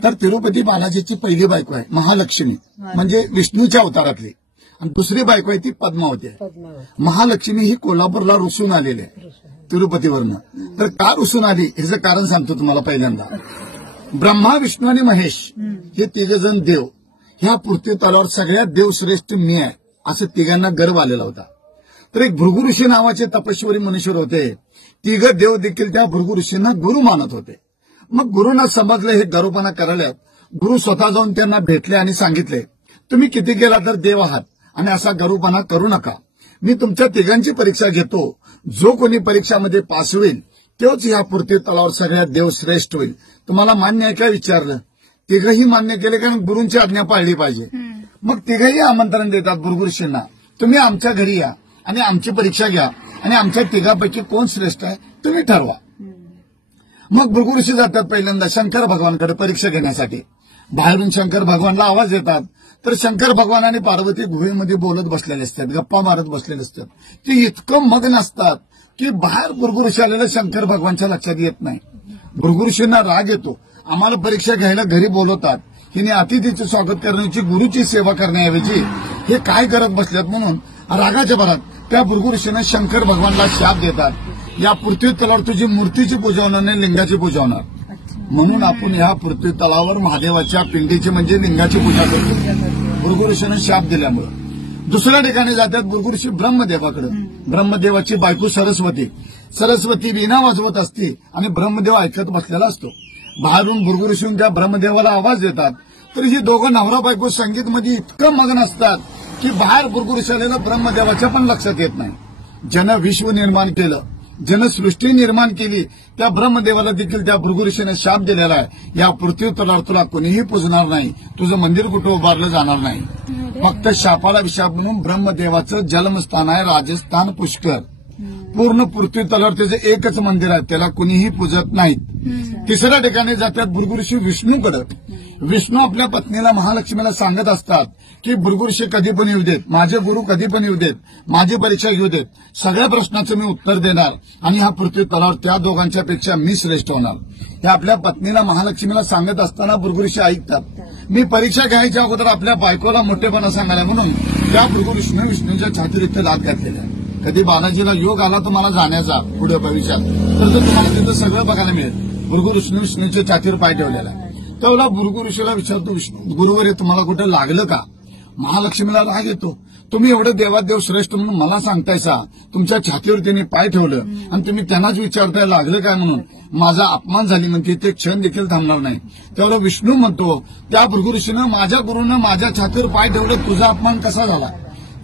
तर तिरुपती बालाजीची पहिली बायको आहे महालक्ष्मी, म्हणजे विष्णूच्या अवतारातली, आणि दुसरी बायको आहे ती पद्मावती आहे. महालक्ष्मी ही कोल्हापूरला रुसून आलेली आहे तिरुपतीवरनं. तर का रुसून आली ह्याचं कारण सांगतो तुम्हाला. पहिल्यांदा ब्रह्मा, विष्णू आणि महेश हे तिघजण देव, ह्या पृथ्वी तलावर सगळ्यात देवश्रेष्ठ मी आहे असं तिघांना गर्व आलेला होता. तर एक भृगु ऋषी नावाचे तपस्वी मनुष्य होते. तिघ देव देखील त्या भृगु ऋषींना गुरु मानत होते. मग गुरुंना समजले हे गर्वपणा करायला. गुरु स्वतः जाऊन त्यांना भेटले आणि सांगितले, तुम्ही किती गेला तर देव आहात आणि असा गर्वपणा करू नका. मी तुमच्या तिघांची परीक्षा घेतो. जो कोणी परीक्षामध्ये पास होईल तोच या पृथ्वी तलावर सगळ्यात देव श्रेष्ठ होईल. तुम्हाला मान्य आहे काय विचारलं. तिघही मान्य केले, कारण गुरूंची आज्ञा पाळली पाहिजे. मग तिघही आमंत्रण देतात भृगु ऋषींना, तुम्ही आमच्या घरी या आणि आमची परीक्षा घ्या आणि आमच्या तिघापैकी कोण श्रेष्ठ आहे तुम्ही ठरवा. मग भृगु ऋषी जातात पहिल्यांदा शंकर भगवानकडे परीक्षा घेण्यासाठी. बाहेरून शंकर भगवानला आवाज येतात. तर शंकर भगवान आणि पार्वती गुहेमध्ये बोलत बसलेले असतात, गप्पा मारत बसलेले असतात. ते इतकं मग्न असतात की बाहेर भृगु ऋषी आलेलं शंकर भगवानच्या लक्षात येत नाही. भृगु ऋषींना राग येतो. आम्हाला परीक्षा घ्यायला घरी बोलवतात, हिने अतिथीचे स्वागत करण्याची, गुरुची सेवा करण्याऐवजी हे काय करत बसल्यात म्हणून रागाच्या भरात त्या भृगु ऋषींना शंकर भगवानला शाप देतात. या पृथ्वी तलावर तुझी मूर्तीची पूजा होणार नाही, लिंगाची पूजा होणार. म्हणून आपण या पृथ्वी तलावर महादेवाच्या पिंडीची म्हणजे लिंगाची पूजा करतो भृगु ऋषींना शाप दिल्यामुळे. दुसऱ्या ठिकाणी जातात भृगु ऋषी ब्रह्मदेवाकडे. ब्रह्मदेवाची बायको सरस्वती वीणा वाजवत असते आणि ब्रह्मदेव ऐकत बसलेला असतो. बाहेरून भृगु ऋषी त्या ब्रह्मदेवाला आवाज देतात. तर ही दोघं नवरा बायको संगीतमध्ये इतकं मग्न असतात की बाहेर भृगु ऋषी आलेलं ब्रह्मदेवाच्या पण लक्षात येत नाही. जन विश्व निर्माण केलं, जनसृष्टी निर्माण केली, त्या ब्रह्मदेवाला देखील त्या भृगु ऋषीने शाप दिलेला आहे, या पृथ्वी तलावर तुला कोणीही पुजणार नाही, तुझं मंदिर कुठं उभारलं जाणार नाही. फक्त शापाला विशाप म्हणून ब्रह्मदेवाचं जन्मस्थान आहे राजस्थान पुष्कर. पूर्ण पृथ्वी तलावर त्याचं एकच मंदिर आहे, त्याला कुणीही पूजत नाहीत. तिसऱ्या ठिकाणी जातात भृगु ऋषी विष्णूकडे. विष्णू आपल्या पत्नीला महालक्ष्मीला सांगत असतात की भृगु ऋषी कधी पण येऊ देत, माझे गुरु कधी पण येऊ देत, माझी परीक्षा घेऊ देत, सगळ्या प्रश्नाचं मी उत्तर देणार आणि ह्या पृथ्वी तलावर त्या दोघांच्या पेक्षा मी श्रेष्ठ होणार. हे आपल्या पत्नीला महालक्ष्मीला सांगत असताना भृगु ऋषी ऐकतात. मी परीक्षा घ्यायच्या अगोदर आपल्या बायकोला मोठेपणा सांगायला म्हणून त्या भृगु ऋषीने विष्णूच्या छातीवर इथे लाथ घातलेल्या. कधी बालाजीला योग आला तुम्हाला जाण्याचा पुढे भविष्यात तर तुम्हाला तिथं सगळं बघायला मिळेल. भृगु विष्णूच्या छातीवर पाय ठेवलेला आहे. तेवढा भृगु ऋषीला विचारतो, गुरुवर हे तुम्हाला कुठे लागलं का. महालक्ष्मीला राग येतो. तुम्ही एवढं देवादेव श्रेष्ठ म्हणून मला सांगतायसा, तुमच्या छातीवर त्यांनी पाय ठेवलं आणि तुम्ही त्यांनाच विचारताय लागलं काय म्हणून. माझा अपमान झाली म्हणते, ते क्षण देखील थांबणार नाही. तेवढा विष्णू म्हणतो त्या भृगु ऋषीनं माझ्या गुरुनं माझ्या छातीवर पाय ठेवलं, तुझा अपमान कसा झाला.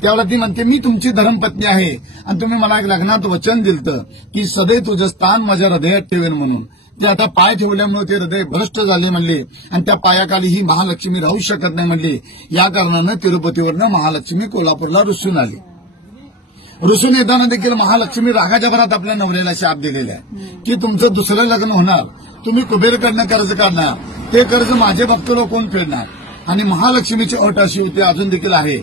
त्यावेळेला ती म्हणते, मी तुमची धर्मपत्नी आहे आणि तुम्ही मला एक लग्नात वचन दिलं की सदैव तुझं स्थान माझ्या हृदयात ठेवेन म्हणून. ते आता पाय ठेवल्यामुळे ते हृदय भ्रष्ट झाले म्हणले आणि त्या पायाखाली ही महालक्ष्मी राहू शकत नाही म्हणली. या कारणानं तिरुपतीवरनं महालक्ष्मी कोल्हापूरला रुसून आली. रुसून येताना देखील महालक्ष्मी रागाच्या भरात आपल्या नवऱ्याला शाप दिलेला आहे की तुमचं दुसरं लग्न होणार, तुम्ही कुबेरकडनं कर्ज काढणार, ते कर्ज माझे भक्त लोक कोण फेडणार. आणि महालक्ष्मीची अट अशी होती, अजून देखील आहे,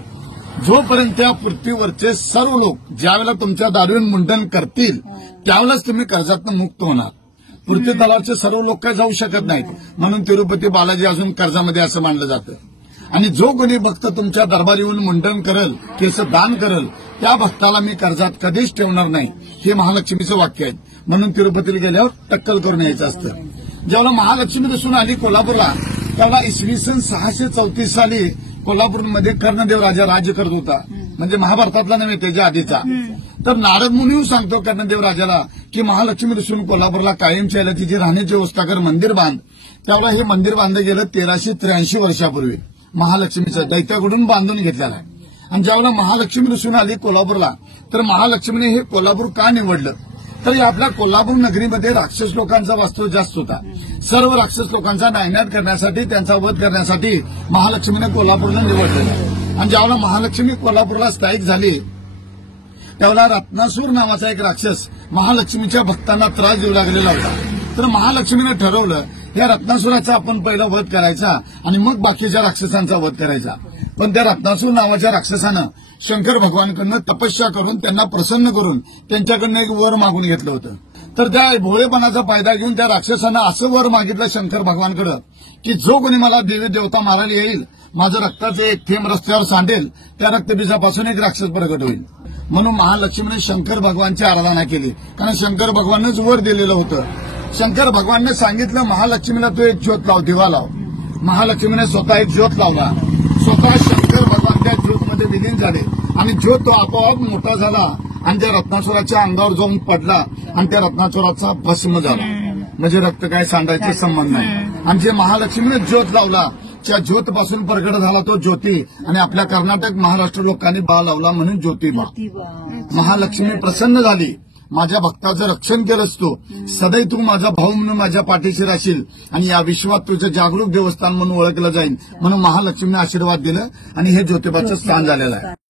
जोपर्यंत त्या पृथ्वीवरचे सर्व लोक ज्यावेळेला तुमच्या दारूवर मुंडन करतील त्यावेळेलाच तुम्ही कर्जातून मुक्त होणार. पृथ्वी तलावरचे सर्व लोक काय जाऊ शकत नाहीत. म्हणून तिरुपती बालाजी अजून कर्जामध्ये असं मानलं जातं. आणि जो कोणी भक्त तुमच्या दरबार येऊन मुंडन करेल, केस दान करेल, त्या भक्ताला मी कर्जात कधीच ठेवणार नाही, हे महालक्ष्मीचं वाक्य आहे. म्हणून तिरुपतीला गेल्यावर टक्कल करून यायचं असतं. जेव्हा महालक्ष्मी दिसून आली कोल्हापूरला, तेव्हा इसवी सन 634 साली कोल्हापूरमध्ये कर्णदेव राजा राज्य करत होता. म्हणजे महाभारतातला नव्हे, त्याच्या आधीचा. तर नारद मुनी सांगतो कर्णदेव राजाला की महालक्ष्मी दिसून कोल्हापूरला कायमची यायला तिची राहण्याची व्यवस्था कर, मंदिर बांध. त्यावेळेला हे मंदिर बांधलं गेलं 1383 वर्षापूर्वी. महालक्ष्मीचं दैत्याकडून बांधून घेतलेलं आहे. आणि ज्यावेळेला महालक्ष्मी दिसून आली कोल्हापूरला, तर महालक्ष्मीने हे कोल्हापूर का निवडलं, तर आपल्या कोल्हापूर नगरीमध्ये राक्षस लोकांचा वास्तव जास्त होता. सर्व राक्षस लोकांचा नायनाट करण्यासाठी, त्यांचा वध करण्यासाठी महालक्ष्मीने कोल्हापूरला निवडलं. आणि ज्यावेळेला महालक्ष्मी कोल्हापूरला स्थायिक झाली, त्यावेळेला रत्नासूर नावाचा एक राक्षस महालक्ष्मीच्या भक्तांना त्रास देऊ लागलेला होता. तर महालक्ष्मीने ठरवलं या रत्नासुराचा आपण पहिला वध करायचा आणि मग बाकीच्या राक्षसांचा वध करायचा. पण त्या रत्नासूर नावाच्या राक्षसानं शंकर भगवानकडनं तपस्या करून त्यांना प्रसन्न करून त्यांच्याकडनं एक वर मागून घेतलं होतं. तर त्या भोळेपणाचा फायदा घेऊन त्या राक्षसानं असं वर मागितलं शंकर भगवानकडे की जो कोणी मला देवी देवता मारायला येईल, माझं रक्ताचं एक थेंब रस्त्यावर सांडेल, त्या रक्तबीजापासून एक राक्षस प्रगट होईल. म्हणून महालक्ष्मीने शंकर भगवानची आराधना केली. कारण शंकर भगवानच वर दिलेलं होतं. शंकर भगवानने सांगितलं महालक्ष्मीला तू एक ज्योत लाव, दिवा लाव. महालक्ष्मीने स्वतः एक ज्योत लावला. स्वतः शंकर भगवान त्या ज्योतमध्ये विलीन झाले आणि ज्योत तो आपोआप मोठा झाला आणि त्या रत्नासुराच्या अंगावर जाऊन पडला आणि त्या रत्नासुराचा भस्म झाला. म्हणजे रक्त काय सांडायचे संबंध नाही. आणि जे महालक्ष्मीने ज्योत लावला त्या ज्योतपासून प्रगट झाला तो ज्योती. आणि आपल्या कर्नाटक महाराष्ट्र लोकांनी बा लावला म्हणून ज्योतिबा. महालक्ष्मी प्रसन्न झाली. माझ्या भक्ताचं रक्षण केलंस तू, सदैव तू माझा भाऊ म्हणून माझ्या पाठीशी राहशील आणि या विश्वात तुझं जागरूक देवस्थान म्हणून ओळखलं जाईल. म्हणून महालक्ष्मीने आशीर्वाद दिलं आणि हे ज्योतिबाचं स्थान झालेलं आहे.